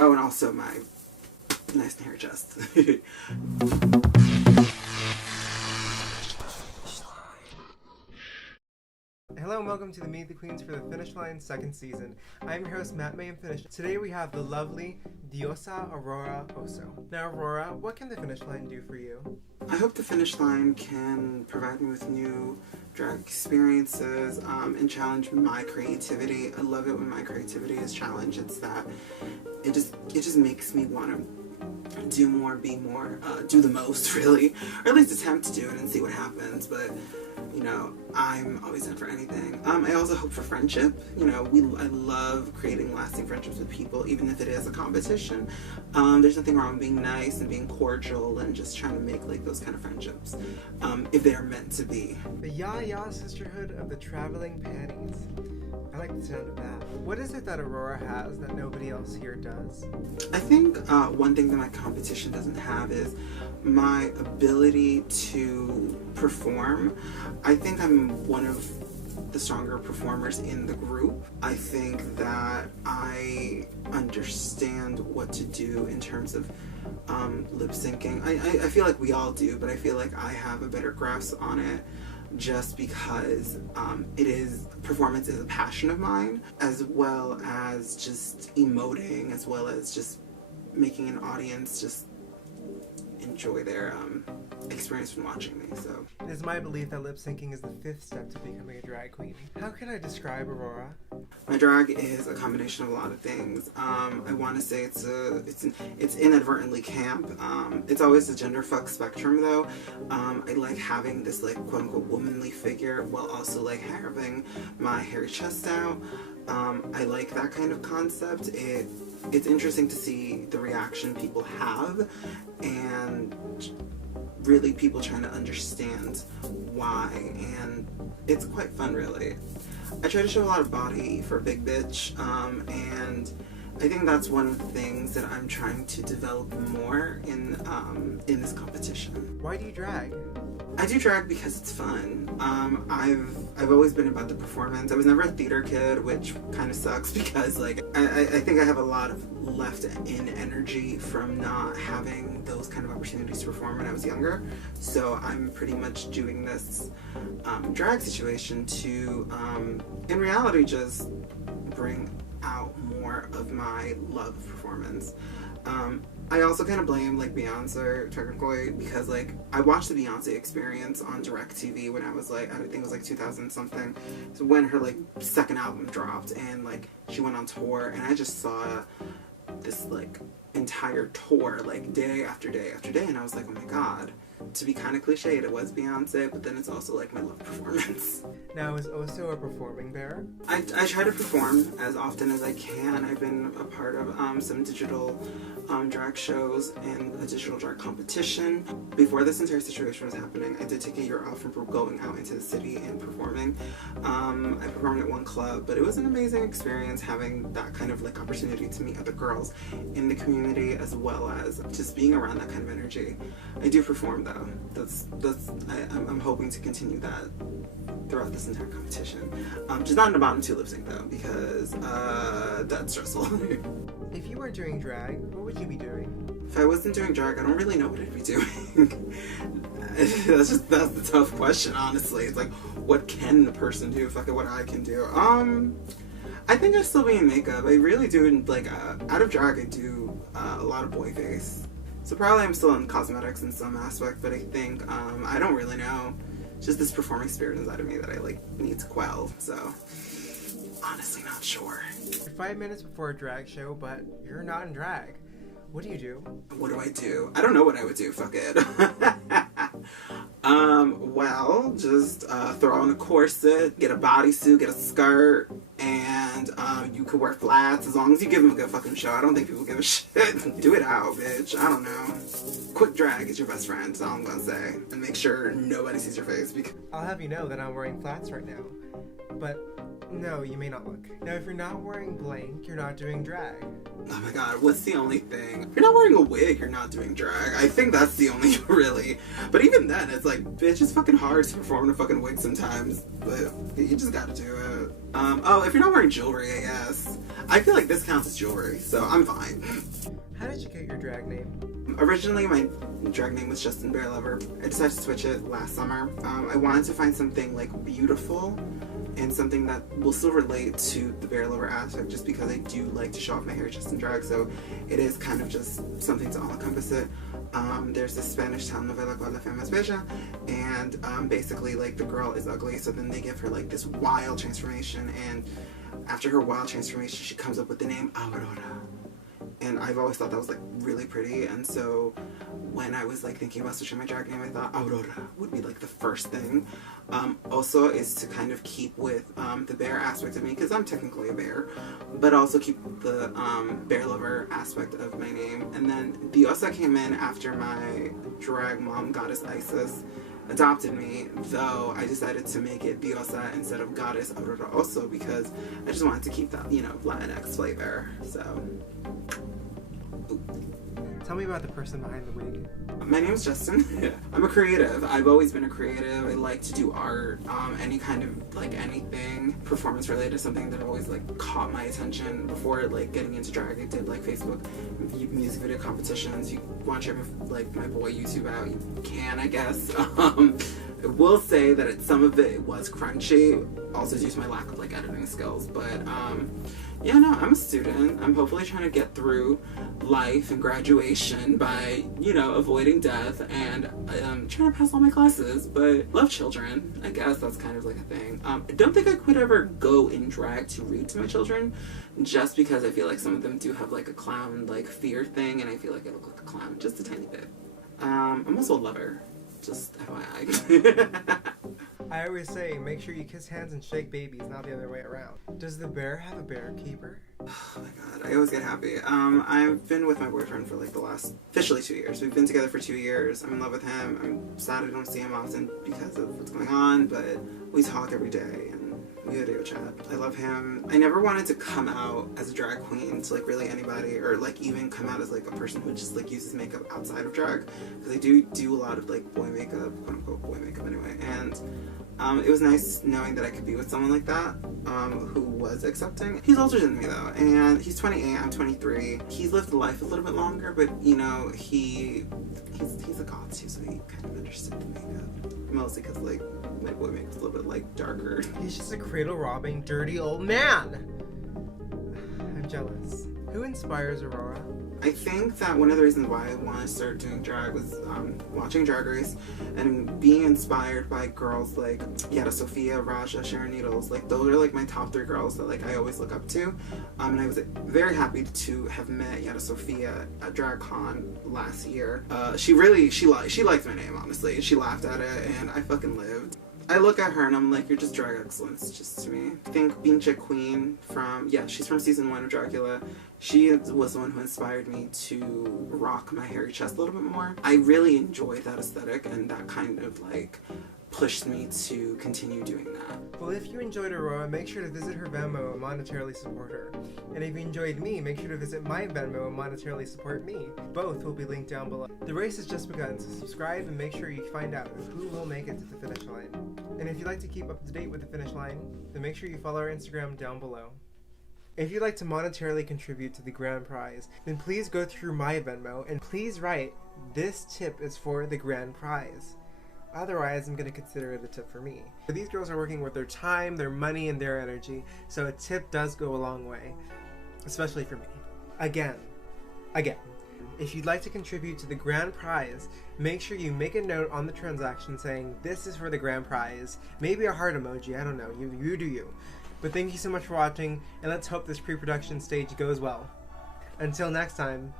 Oh, and also my nice hair chest. Hello and welcome to the Meet the Queens for the Finish Line second season. I'm your host Matt May and Finish. Today we have the lovely Diosa Aurora Oso. Now Aurora, what can the Finish Line do for you? I hope the Finish Line can provide me with new drag experiences and challenge my creativity. I love it when my creativity is challenged. It's that it just makes me want to do more, be more, do the most really, or at least attempt to do it and see what happens. But you know, I'm always in for anything. I also hope for friendship. You know, I love creating lasting friendships with people, even if it is a competition. There's nothing wrong with being nice and being cordial and just trying to make like those kind of friendships, if they are meant to be. The Ya sisterhood of the traveling panties. I like the sound of that. What is it that Aurora has that nobody else here does? I think one thing that my competition doesn't have is my ability to perform. I think I'm one of the stronger performers in the group. I think that I understand what to do in terms of lip syncing. I feel like we all do, but I feel like I have a better grasp on it just because performance is a passion of mine, as well as just emoting, as well as just making an audience just enjoy their experience from watching me. So it is my belief that lip syncing is the fifth step to becoming a drag queen. How can I describe Aurora? My drag is a combination of a lot of things. I want to say it's inadvertently camp. It's always the gender fuck spectrum though. I like having this like quote unquote womanly figure while also like having my hairy chest out. I like that kind of concept. It's interesting to see the reaction people have and really people trying to understand why, and it's quite fun really. I try to show a lot of body for a big bitch, and I think that's one of the things that I'm trying to develop more in this competition. Why do you drag? I do drag because it's fun. I've always been about the performance. I was never a theater kid, which kind of sucks because like I think I have a lot of left in energy from not having those kind of opportunities to perform when I was younger. So I'm pretty much doing this drag situation to in reality just bring out more of my love of performance. I also kind of blame like Beyonce technically because like I watched the Beyonce Experience on DirecTV when I was like, I think it was like 2000 something, so when her like second album dropped and like she went on tour, and I just saw this like entire tour like day after day after day, and I was like, oh my god. To be kind of cliched, it was Beyonce, but then it's also like my love performance. Now, is Oso a performing bear? I try to perform as often as I can. I've been a part of some digital drag shows and a digital drag competition. Before this entire situation was happening, I did take a year off from going out into the city and performing. I performed at one club, but it was an amazing experience having that kind of like opportunity to meet other girls in the community, as well as just being around that kind of energy. I do perform though. I'm hoping to continue that throughout this entire competition. Just not in the bottom two lip sync though, because that's stressful. If you weren't doing drag, what would you be doing? If I wasn't doing drag, I don't really know what I'd be doing. that's the tough question, honestly. It's like, what can the person do? Fuck it, what I can do. I think I'd still be in makeup. I really do, like, out of drag, I do a lot of boy face. So probably I'm still in cosmetics in some aspect, but I think, I don't really know. Just this performing spirit inside of me that I, like, need to quell, so honestly not sure. You're 5 minutes before a drag show, but you're not in drag. What do you do? What do I do? I don't know what I would do, fuck it. Well, just throw on a corset, get a bodysuit, get a skirt, and you could wear flats as long as you give them a good fucking show. I don't think people give a shit. Do it out, bitch. I don't know. Quick drag is your best friend, that's all I'm gonna say. And make sure nobody sees your face. Because I'll have you know that I'm wearing flats right now. But no, you may not look. Now, if you're not wearing blank, you're not doing drag. Oh my god, what's the only thing? If you're not wearing a wig, you're not doing drag. I think that's the only, really. But even then, it's like, bitch, it's fucking hard to perform in a fucking wig sometimes. But you just gotta do it. Oh, if you're not wearing jewelry, I guess. I feel like this counts as jewelry, so I'm fine. How did you get your drag name? Originally, my drag name was Justin Bear Lover. I decided to switch it last summer. I wanted to find something like beautiful and something that will still relate to the bear lover aspect, just because I do like to show off my hair just in drag, so it is kind of just something to all encompass it. There's this Spanish telenovela called La Femme es Bella, and basically like the girl is ugly, so then they give her like this wild transformation, and after her wild transformation she comes up with the name Aurora. And I've always thought that was like really pretty, and so when I was like thinking about switching my drag name, I thought Aurora would be like the first thing. Also is to kind of keep with the bear aspect of me, because I'm technically a bear, but also keep the bear lover aspect of my name. And then Diosa came in after my drag mom, Goddess Isis, adopted me, though I decided to make it Diosa instead of Goddess Aurora Oso, because I just wanted to keep that, you know, Latinx flavor. So Tell me about the person behind the wig. my name's Justin. I'm a creative. I've always been a creative. I like to do art, any kind of like anything performance related, something that always like caught my attention. Before like getting into drag, I did like Facebook music video competitions. You want to check like my boy YouTube out, you can, I guess. I will say that some of it was crunchy, also due to my lack of like editing skills, but yeah, no, I'm a student. I'm hopefully trying to get through life and graduation by, you know, avoiding death, and trying to pass all my classes, but love children. I guess that's kind of like a thing. I don't think I could ever go in drag to read to my children, just because I feel like some of them do have like a clown like fear thing, and I feel like I look like a clown just a tiny bit. I'm also a lover, just FYI. I always say, make sure you kiss hands and shake babies, not the other way around. Does the bear have a bear keeper? Oh my god, I always get happy. I've been with my boyfriend for like the last, officially 2 years. We've been together for 2 years. I'm in love with him. I'm sad I don't see him often because of what's going on, but we talk every day and we video chat. I love him. I never wanted to come out as a drag queen to like really anybody, or like even come out as like a person who just like uses makeup outside of drag, because I do a lot of like boy makeup, quote unquote boy makeup anyway, and it was nice knowing that I could be with someone like that, who was accepting. He's older than me though, and he's 28, I'm 23. He's lived life a little bit longer, but you know, he's a goth too, so he kind of understood the makeup. Mostly because like my boy makeup's a little bit like darker. He's just a cradle-robbing, dirty old man! I'm jealous. Who inspires Aurora? I think that one of the reasons why I wanted to start doing drag was watching Drag Race and being inspired by girls like Yara Sofia, Raja, Sharon Needles. Like those are like my top 3 girls that like I always look up to. And I was very happy to have met Yara Sofia at DragCon last year. She liked my name, honestly. She laughed at it, and I fucking lived. I look at her and I'm like, you're just drag excellence, just to me. I think Binche Queen she's from season 1 of Dracula. She was the one who inspired me to rock my hairy chest a little bit more. I really enjoyed that aesthetic, and that kind of like pushed me to continue doing that. Well, if you enjoyed Aurora, make sure to visit her Venmo and monetarily support her. And if you enjoyed me, make sure to visit my Venmo and monetarily support me. Both will be linked down below. The race has just begun, so subscribe and make sure you find out who will make it to the finish line. And if you'd like to keep up to date with the finish line, then make sure you follow our Instagram down below. If you'd like to monetarily contribute to the grand prize, then please go through my Venmo and please write, "This tip is for the grand prize." Otherwise, I'm going to consider it a tip for me. But these girls are working with their time, their money, and their energy, so a tip does go a long way, especially for me. Again, if you'd like to contribute to the grand prize, make sure you make a note on the transaction saying, "This is for the grand prize." Maybe a heart emoji, I don't know, you do you. But thank you so much for watching, and let's hope this pre-production stage goes well. Until next time.